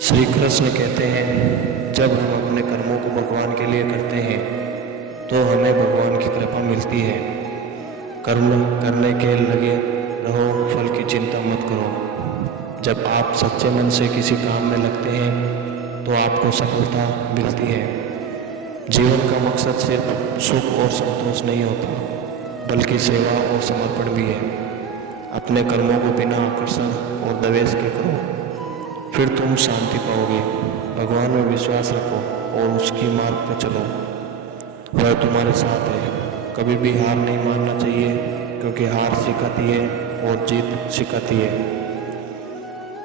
श्री कृष्ण कहते हैं, जब हम अपने कर्मों को भगवान के लिए करते हैं तो हमें भगवान की कृपा मिलती है। कर्म करने के लगे रहो, फल की चिंता मत करो। जब आप सच्चे मन से किसी काम में लगते हैं तो आपको सफलता मिलती है। जीवन का मकसद सिर्फ सुख और संतोष नहीं होता, बल्कि सेवा और समर्पण भी है। अपने कर्मों को बिना आकर्षण और द्वेष के करो, फिर तुम शांति पाओगे। भगवान में विश्वास रखो और उसकी मार्ग पर चलो, वह तुम्हारे साथ है। कभी भी हार नहीं मानना चाहिए, क्योंकि हार सिखाती है और जीत सिखाती है।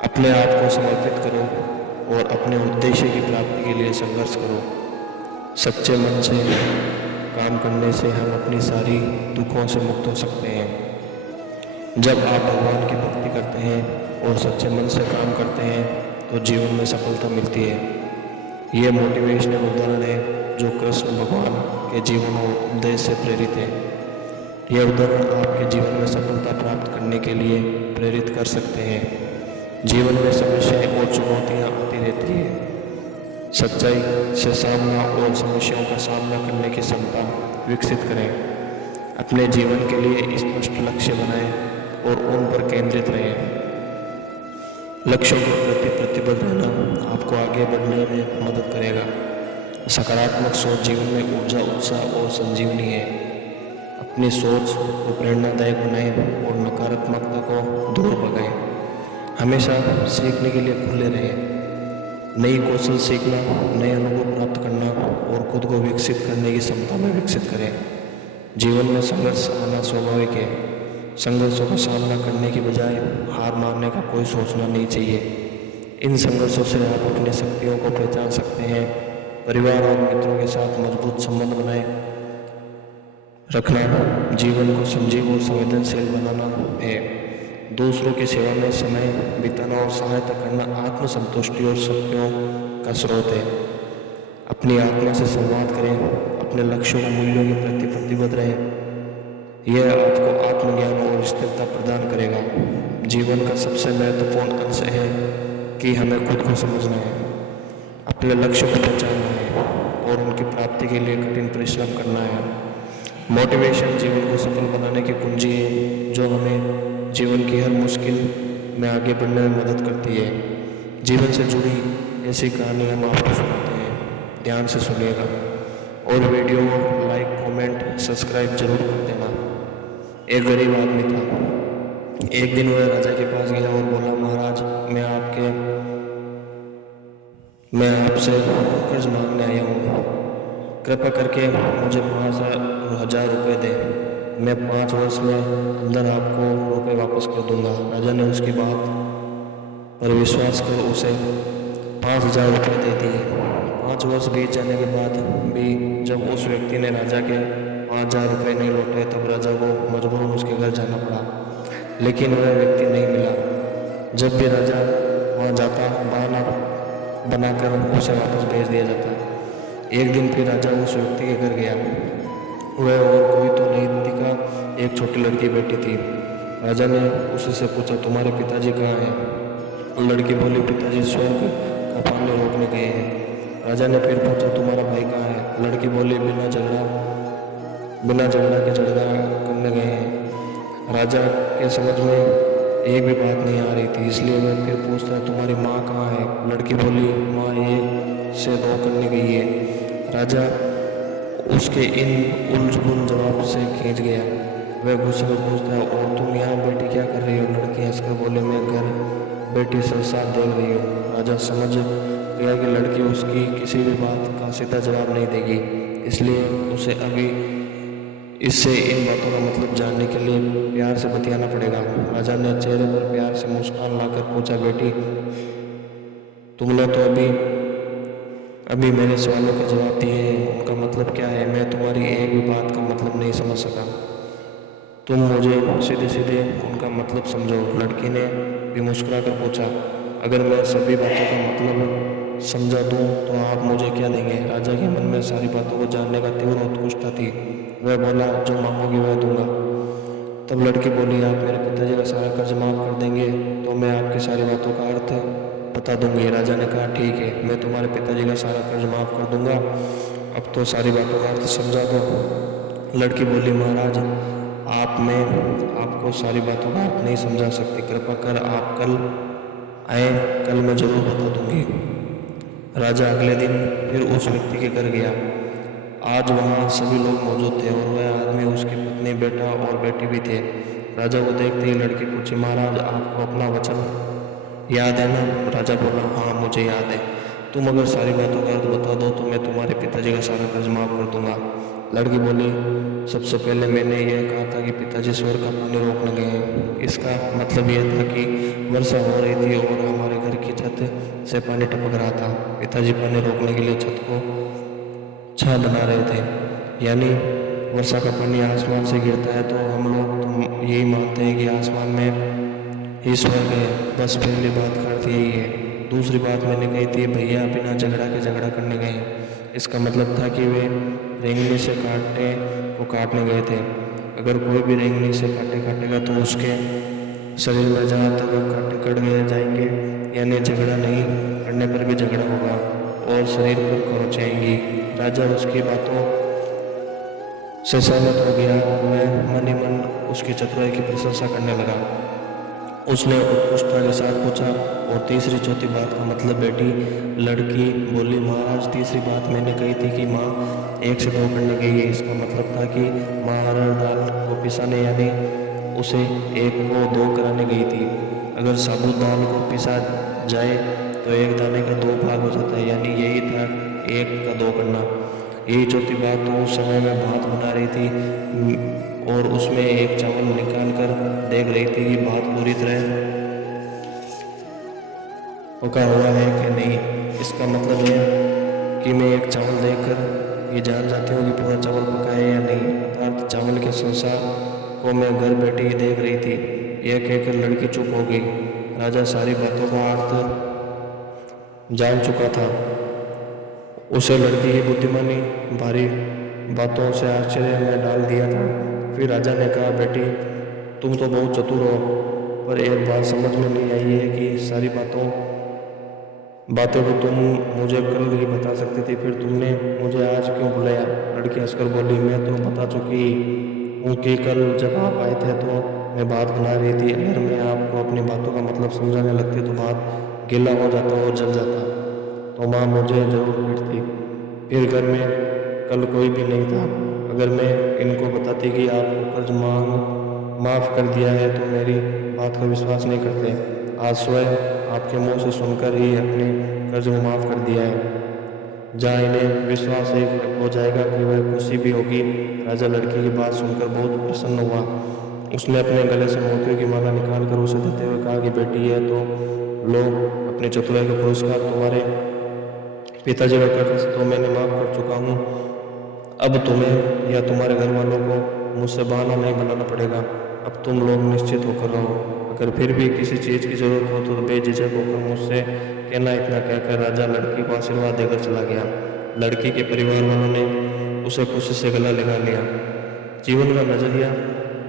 अपने आप को समर्पित करो और अपने उद्देश्य की प्राप्ति के लिए संघर्ष करो। सच्चे मन से काम करने से हम अपनी सारी दुखों से मुक्त हो सकते हैं। जब आप भगवान की भक्ति करते हैं और सच्चे मन से काम करते हैं तो जीवन में सफलता मिलती है। ये मोटिवेशनल उदाहरण है जो कृष्ण भगवान के जीवन और उपदेश से प्रेरित है। यह उदाहरण आपके जीवन में सफलता प्राप्त करने के लिए प्रेरित कर सकते हैं। जीवन में समस्याएं और चुनौतियां आती रहती है। सच्चाई से सामना और समस्याओं का सामना करने की क्षमता विकसित करें। अपने जीवन के लिए स्पष्ट लक्ष्य बनाएं और उन पर केंद्रित रहें। लक्ष्यों के प्रति प्रतिबद्ध रहना आपको आगे बढ़ने में मदद करेगा। सकारात्मक सोच जीवन में ऊर्जा, उत्साह और संजीवनी है। अपनी सोच को प्रेरणादायक बनाएं और नकारात्मकता को दूर भगाएं। हमेशा सीखने के लिए खुले रहें। नई कौशल सीखना, नए अनुभव प्राप्त करना और खुद को विकसित करने की क्षमता में विकसित करें। जीवन में संघर्ष आना स्वाभाविक है। संघर्षों का सामना करने की बजाय हार मानने का कोई सोचना नहीं चाहिए। इन संघर्षों से आप अपनी शक्तियों को पहचान सकते हैं। परिवार और मित्रों के साथ मजबूत संबंध बनाए रखना जीवन को सजीव और संवेदनशील बनाना है। दूसरों की सेवा में समय बिताना और सहायता करना आत्मसंतुष्टि और शक्तियों का स्रोत है। अपनी आत्मा से संवाद करें, अपने लक्ष्यों और मूल्यों के प्रति प्रतिबद्ध रहें। यह आपको आत्मज्ञान और स्थिरता प्रदान करेगा। जीवन का सबसे महत्वपूर्ण अंश है कि हमें खुद को समझना है, अपने लक्ष्य को पहचानना है और उनकी प्राप्ति के लिए कठिन परिश्रम करना है। मोटिवेशन जीवन को सफल बनाने की कुंजी है, जो हमें जीवन की हर मुश्किल में आगे बढ़ने में मदद करती है। जीवन से जुड़ी ऐसी कहानी हम आपको सुनाते हैं, ध्यान से सुनिएगा और वीडियो को लाइक, कमेंट, सब्सक्राइब जरूर कर देना। एक गरीब आदमी था। एक दिन वह राजा के पास गया और बोला, महाराज, मैं आपसे कर्ज मांगने आया हूँ। कृपा करके मुझे 5,000 रुपये दें। मैं 5 वर्ष में अंदर आपको रुपये वापस कर दूंगा। राजा ने उसकी बात पर विश्वास कर उसे 5,000 रुपये दे दिए। 5 वर्ष बीत जाने के बाद भी जब उस व्यक्ति ने राजा के 5,000 रुपये नहीं लौटे तब राजा को मजबूरन उसके घर जाना पड़ा, लेकिन वह व्यक्ति नहीं मिला। जब भी राजा वहाँ जाता, बहाना बनाकर उसे वापस भेज दिया जाता। एक दिन फिर राजा उस व्यक्ति के घर गया। वह और कोई तो नहीं दिखा, एक छोटी लड़की बैठी थी। राजा ने उससे पूछा, तुम्हारे पिताजी कहाँ हैं? लड़की बोली, पिताजी स्वर्ग का पानी रोकने गए हैं। राजा ने फिर पूछा, तुम्हारा भाई कहाँ है? लड़की बोली, बिना झगड़ा के झगड़ा करने गए हैं। राजा के समझ में एक भी बात नहीं आ रही थी, इसलिए मैं फिर पूछता, तुम्हारी माँ कहाँ है? लड़की बोली, माँ 1 से 2 करने गई है। राजा उसके इन उलझुल जवाब से खींच गया। वह गुस्से में पूछता है, और तुम यहाँ बैठी क्या कर रही हो? लड़की हंसकर बोले, मैं घर बैठी संसार देख रही हूँ। राजा समझ गया कि लड़की उसकी किसी भी बात का सीधा जवाब नहीं देगी, इसलिए उसे अभी इससे इन बातों का मतलब जानने के लिए प्यार से बतियाना पड़ेगा। राजा ने चेहरे पर प्यार से मुस्कान लाकर पूछा, बेटी, तुमने तो अभी मेरे सवालों के जवाब दिए हैं, उनका मतलब क्या है? मैं तुम्हारी एक भी बात का मतलब नहीं समझ सका। तुम मुझे सीधे सीधे उनका मतलब समझो। लड़की ने भी मुस्कुरा कर पूछा, अगर मैं सभी बातों का मतलब समझा दूं तो आप मुझे क्या देंगे? राजा के मन में सारी बातों को जानने का तीव्र उत्कंठा थी। वह बोला, जो मांगोगी वह दूंगा। तब लड़की बोली, आप मेरे पिताजी का सारा कर्ज माफ कर देंगे तो मैं आपकी सारी बातों का अर्थ बता दूंगी। राजा ने कहा ठीक है, मैं तुम्हारे पिताजी का सारा कर्ज माफ कर दूंगा, अब तो सारी बातों का अर्थ समझा दो। लड़की बोली महाराज, मैं आपको सारी बातों का अर्थ नहीं समझा सकती, कृपा कर आप कल आए, कल मैं जरूर बता दूंगी। राजा अगले दिन फिर उस व्यक्ति के घर गया। आज वहाँ सभी लोग मौजूद थे और वह आदमी, उसकी पत्नी, बेटा और बेटी भी थे। राजा को देखते ही लड़की पूछी, महाराज आपको अपना वचन याद है ना? राजा बोला, हाँ मुझे याद है, तुम अगर सारी बातों का अर्थ बता दो तो मैं तुम्हारे पिताजी का सारा कर्ज माफ कर दूंगा। लड़की बोली, सबसे पहले मैंने यह कहा था कि पिताजी स्वर्ग का पानी रोकने गए हैं। इसका मतलब यह था कि वर्षा हो रही थी और हमारे घर की छत से पानी टपक रहा था। पिताजी पानी रोकने के लिए छत को छा बना रहे थे, यानी वर्षा का पानी आसमान से गिरता है तो हम लोग तो यही मानते हैं कि आसमान में ही स्वर्ग है। बस पहली बात का अर्थ यही है। दूसरी बात मैंने कही थी, भैया बिना झगड़ा के झगड़ा करने गए। इसका मतलब था कि वे रेंगनी से कांटे को काटने गए थे। अगर कोई भी रेंगनी से कांटे काटेगा तो उसके शरीर में जहाँ तक कांटे कट गए जाएंगे, यानी झगड़ा नहीं करने पर भी झगड़ा होगा और शरीर पर खरोंच आएंगी। राजा उसकी बातों से सहमत हो गया। वह मन ही मन उसकी चतुराई की प्रशंसा करने लगा। उसने उत्कृष्टता के साथ पूछा, और तीसरी चौथी बात का मतलब बेटी? लड़की बोली, महाराज तीसरी बात मैंने कही थी कि माँ 1 से 2 करने गई है। इसका मतलब था कि माँ अरहर दाल को पिसाने, यानी उसे 1 को 2 कराने गई थी। अगर साबुत दाल को पिसा जाए तो 1 दाने का 2 भाग हो जाता है, यानी यही था 1 का 2 करना। यही चौथी बात। तो उस समय मैं भात बना रही थी और उसमें एक चावल निकाल कर देख रही थी कि भात पूरी तरह पका हुआ है कि नहीं। इसका मतलब है कि मैं एक चावल देखकर ये जान जाती हूँ कि पूरा चावल पका है या नहीं। अर्थात चावल के संसार को मैं घर बैठे ही देख रही थी। यह कहकर लड़की चुप हो गई। राजा सारी बातों का अर्थ जान चुका था। उसे लड़की की बुद्धिमानी भारी बातों से आश्चर्य में डाल दिया था। फिर राजा ने कहा, बेटी तुम तो बहुत चतुर हो, पर एक बात समझ में नहीं आई है कि सारी बातें तो तुम मुझे कल ही बता सकती थी, फिर तुमने मुझे आज क्यों बुलाया? लड़की हंसकर बोली, मैं तो बता चुकी हूँ कि कल जब आप आए थे तो मैं बात बना रही थी। अगर मैं आपको अपनी बातों का मतलब समझाने लगती तो बात गीला हो जाता और जल जाता, तो माँ मुझे जरूर पीटती। फिर घर में कल कोई भी नहीं था। अगर मैं इनको बताती कि आपको कर्ज माफ़ कर दिया है तो मेरी बात का विश्वास नहीं करते। आज स्वयं आपके मुंह से सुनकर ही अपने कर्ज को माफ़ कर दिया है। जहाँ इन्हें विश्वास हो जाएगा कि वह खुशी भी होगी। राजा लड़की की बात सुनकर बहुत प्रसन्न हुआ। उसने अपने गले से मोतियों की माला निकाल कर उसे देते हुए कहा कि बेटी है तो लो अपनी चतुराई का पुरस्कार। तुम्हारे पिताजी का कर्ज तो मैंने माफ़ कर चुका हूँ। अब तुम्हें या तुम्हारे घर वालों को मुझसे बहाना नहीं बनाना पड़ेगा। अब तुम लोग निश्चित होकर रहो। अगर फिर भी किसी चीज़ की ज़रूरत हो तो बेझिझक होकर मुझसे कहना। इतना कहकर राजा लड़की को आशीर्वाद देकर चला गया। लड़की के परिवार वालों ने उसे खुशी से गला लगा लिया। जीवन का नज़रिया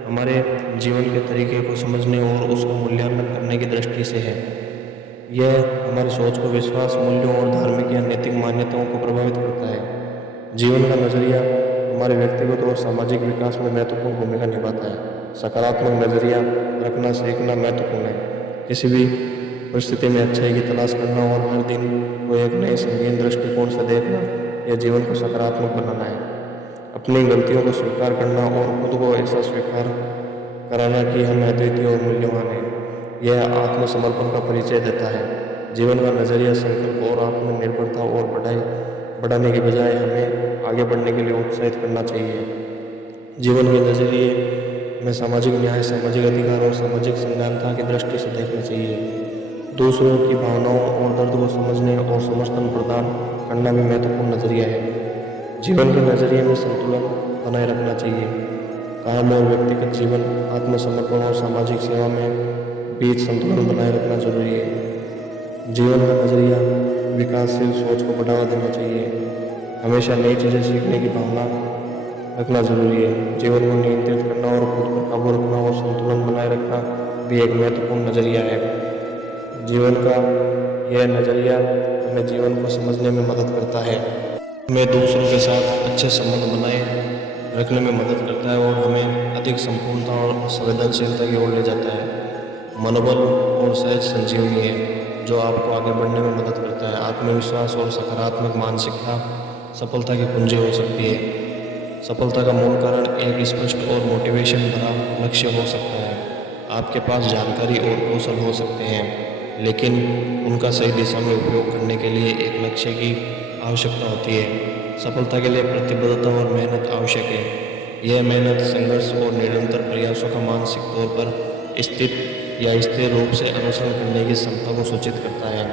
हमारे जीवन के तरीके को समझने और उसको मूल्यांकन करने की दृष्टि से है। यह हमारी सोच को, विश्वास, मूल्यों और धार्मिक या नैतिक मान्यताओं को प्रभावित करता है। जीवन का नज़रिया हमारे व्यक्तिगत और सामाजिक विकास में महत्वपूर्ण भूमिका निभाता है। सकारात्मक नज़रिया रखना सीखना महत्वपूर्ण है। किसी भी परिस्थिति में अच्छाई की तलाश करना और हर दिन को एक नए संगीन दृष्टिकोण से देखना, यह जीवन को सकारात्मक बनाना है। अपनी गलतियों को स्वीकार करना और खुद को ऐसा स्वीकार कराना कि हम अद्वितीय और मूल्यवान हैं, यह आत्मसमर्पण का परिचय देता है। जीवन का नज़रिया संकल्प और आत्मनिर्भरता और बढ़ाने के बजाय हमें आगे बढ़ने के लिए उत्साहित करना चाहिए। जीवन के नज़रिए में सामाजिक न्याय, सामाजिक अधिकार और सामाजिक समानता की दृष्टि से देखना चाहिए। दूसरों की भावनाओं और दर्द को समझने और समर्थन प्रदान करना भी महत्वपूर्ण नज़रिया है। जीवन के नज़रिए में संतुलन बनाए रखना चाहिए। काम और व्यक्तिगत जीवन, आत्मसमर्पण और सामाजिक सेवा में बीच संतुलन बनाए रखना जरूरी है। जीवन का नज़रिया विकासशील सोच को बढ़ावा देना चाहिए। हमेशा नई चीज़ें सीखने की भावना रखना जरूरी है। जीवन को नियंत्रित करना और खुद पर काबू रखना और संतुलन बनाए रखना भी एक महत्वपूर्ण नज़रिया है। जीवन का यह नज़रिया हमें जीवन को समझने में मदद करता है, हमें दूसरों के साथ अच्छे संबंध बनाए रखने में मदद करता है और हमें अधिक संपूर्णता और संवेदनशीलता की ओर ले जाता है। मनोबल और सहज संजीवनी है जो आपको आगे बढ़ने में मदद करता है। आत्मविश्वास और सकारात्मक मानसिकता सफलता की कुंजी हो सकती है। सफलता का मूल कारण एक स्पष्ट और मोटिवेशन भरा लक्ष्य हो सकता है। आपके पास जानकारी और कौशल हो सकते हैं, लेकिन उनका सही दिशा में उपयोग करने के लिए एक लक्ष्य की आवश्यकता होती है। सफलता के लिए प्रतिबद्धता और मेहनत आवश्यक है। यह मेहनत संघर्ष और निरंतर प्रयासों का मानसिक तौर पर स्थित या स्थिर रूप से अनुसरण करने की क्षमता को सूचित करता है।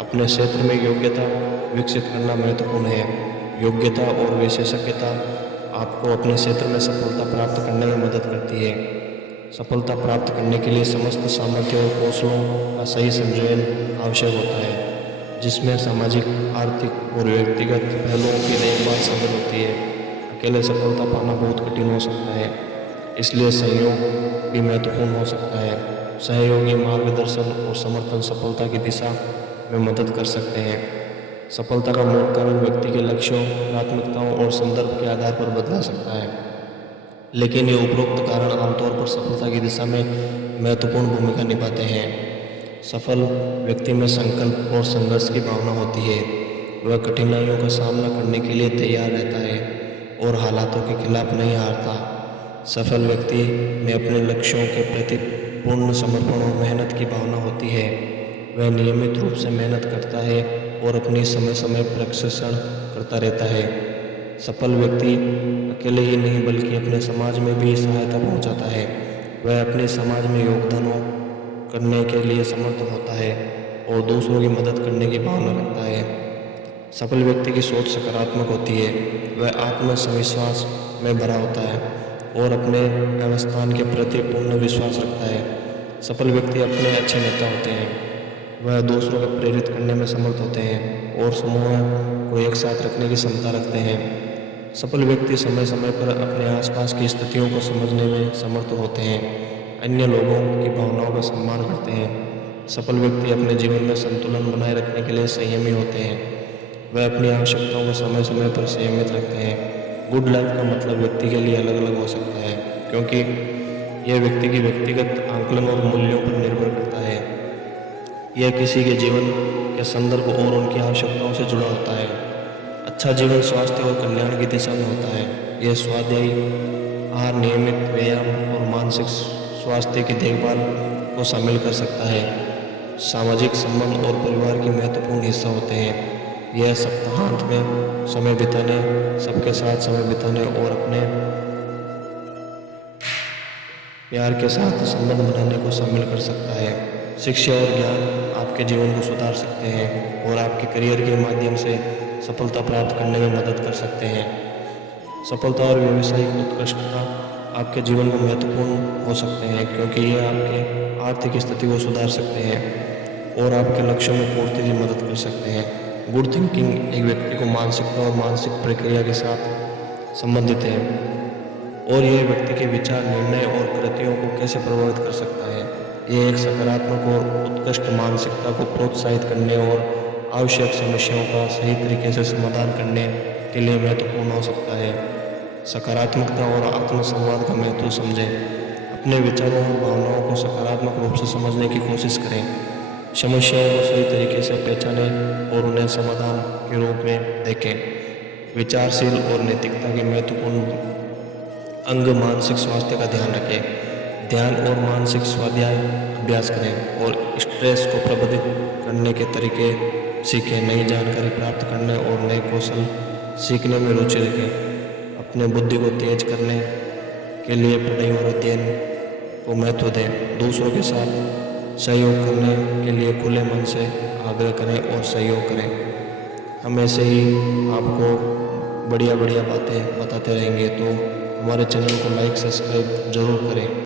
अपने क्षेत्र में योग्यता विकसित करना महत्वपूर्ण है। योग्यता और विशेषज्ञता आपको अपने क्षेत्र में सफलता प्राप्त करने में मदद करती है। सफलता प्राप्त करने के लिए समस्त सामर्थ्य और कौशलों का सही संयोजन आवश्यक होता है, जिसमें सामाजिक, आर्थिक और व्यक्तिगत पहलुओं की देखभाल शामिल होती है। अकेले सफलता पाना बहुत कठिन हो सकता है, इसलिए सहयोग भी महत्वपूर्ण हो सकता है। सहयोगी मार्गदर्शन और समर्थन सफलता की दिशा में मदद कर सकते हैं। सफलता का मूल कारण व्यक्ति के लक्ष्यों, प्राथमिकताओं और संदर्भ के आधार पर बदला सकता है, लेकिन ये उपरोक्त कारण आमतौर पर सफलता की दिशा में महत्वपूर्ण भूमिका निभाते हैं। सफल व्यक्ति में संकल्प और संघर्ष की भावना होती है। वह कठिनाइयों का सामना करने के लिए तैयार रहता है और हालातों के खिलाफ नहीं हारता। सफल व्यक्ति में अपने लक्ष्यों के प्रति पूर्ण समर्पण और मेहनत की भावना होती है। वह नियमित रूप से मेहनत करता है और अपनी समय समय पर प्रशिक्षण करता रहता है। सफल व्यक्ति अकेले ही नहीं बल्कि अपने समाज में भी सहायता पहुंचाता है। वह अपने समाज में योगदान करने के लिए समर्थ होता है और दूसरों की मदद करने की भावना रखता है। सफल व्यक्ति की सोच सकारात्मक होती है। वह आत्मविश्वास में भरा होता है और अपने अवस्थान के प्रति पूर्ण विश्वास रखता है। सफल व्यक्ति अपने अच्छे नेता होते हैं। वह दूसरों को प्रेरित करने में समर्थ होते हैं और समूह को एक साथ रखने की क्षमता रखते हैं। सफल व्यक्ति समय समय पर अपने आसपास की स्थितियों को समझने में समर्थ होते हैं, अन्य लोगों की भावनाओं का सम्मान करते हैं। सफल व्यक्ति अपने जीवन में संतुलन बनाए रखने के लिए संयमी होते हैं। वह अपनी आवश्यकताओं को समय समय पर संयमित रखते हैं। गुड लाइफ का मतलब व्यक्ति के लिए अलग अलग हो सकता है, क्योंकि यह व्यक्ति की व्यक्तिगत आकलन और मूल्यों पर निर्भर करता है। यह किसी के जीवन के संदर्भ और उनकी आवश्यकताओं से जुड़ा होता है। अच्छा जीवन स्वास्थ्य और कल्याण की दिशा में होता है। यह स्वाध्याय, आहार, नियमित व्यायाम और मानसिक स्वास्थ्य की देखभाल को शामिल कर सकता है। सामाजिक संबंध और परिवार की महत्वपूर्ण हिस्सा होते हैं। यह सप्ताहांत में समय बिताने, सबके साथ समय बिताने और अपने प्यार के साथ संबंध बनाने को शामिल कर सकता है। शिक्षा और ज्ञान आपके जीवन को सुधार सकते हैं और आपके करियर के माध्यम से सफलता प्राप्त करने में मदद कर सकते हैं। सफलता और व्यावसायिक उत्कृष्टता आपके जीवन में महत्वपूर्ण हो सकते हैं, क्योंकि ये आपके आर्थिक स्थिति को सुधार सकते हैं और आपके लक्ष्यों में पूर्ति की मदद कर सकते हैं। गुड थिंकिंग एक व्यक्ति को मानसिकता और मानसिक प्रक्रिया के साथ संबंधित है और यह व्यक्ति के विचार, निर्णय और कृतियों को कैसे प्रभावित कर सकता है। यह एक सकारात्मक और उत्कृष्ट मानसिकता को प्रोत्साहित करने और आवश्यक समस्याओं का सही तरीके से समाधान करने के लिए महत्वपूर्ण हो सकता है। सकारात्मकता और आत्मसंवाद का महत्व समझें। अपने विचारों और भावनाओं को सकारात्मक रूप से समझने की कोशिश करें। समस्याओं को सही तरीके से पहचानें और उन्हें समाधान के रूप में देखें। विचारशील और नैतिकता के महत्वपूर्ण अंग मानसिक स्वास्थ्य का ध्यान रखें। ध्यान और मानसिक स्वाध्याय अभ्यास करें और स्ट्रेस को प्रबंधित करने के तरीके सीखें। नई जानकारी प्राप्त करने और नए कौशल सीखने में रुचि रखें। अपने बुद्धि को तेज करने के लिए पढ़ाई और अध्ययन को महत्व दें। दूसरों के साथ सहयोग करने के लिए खुले मन से आग्रह करें और सहयोग करें। हम ऐसे ही आपको बढ़िया बढ़िया बातें बताते रहेंगे, तो हमारे चैनल को लाइक, सब्सक्राइब जरूर करें।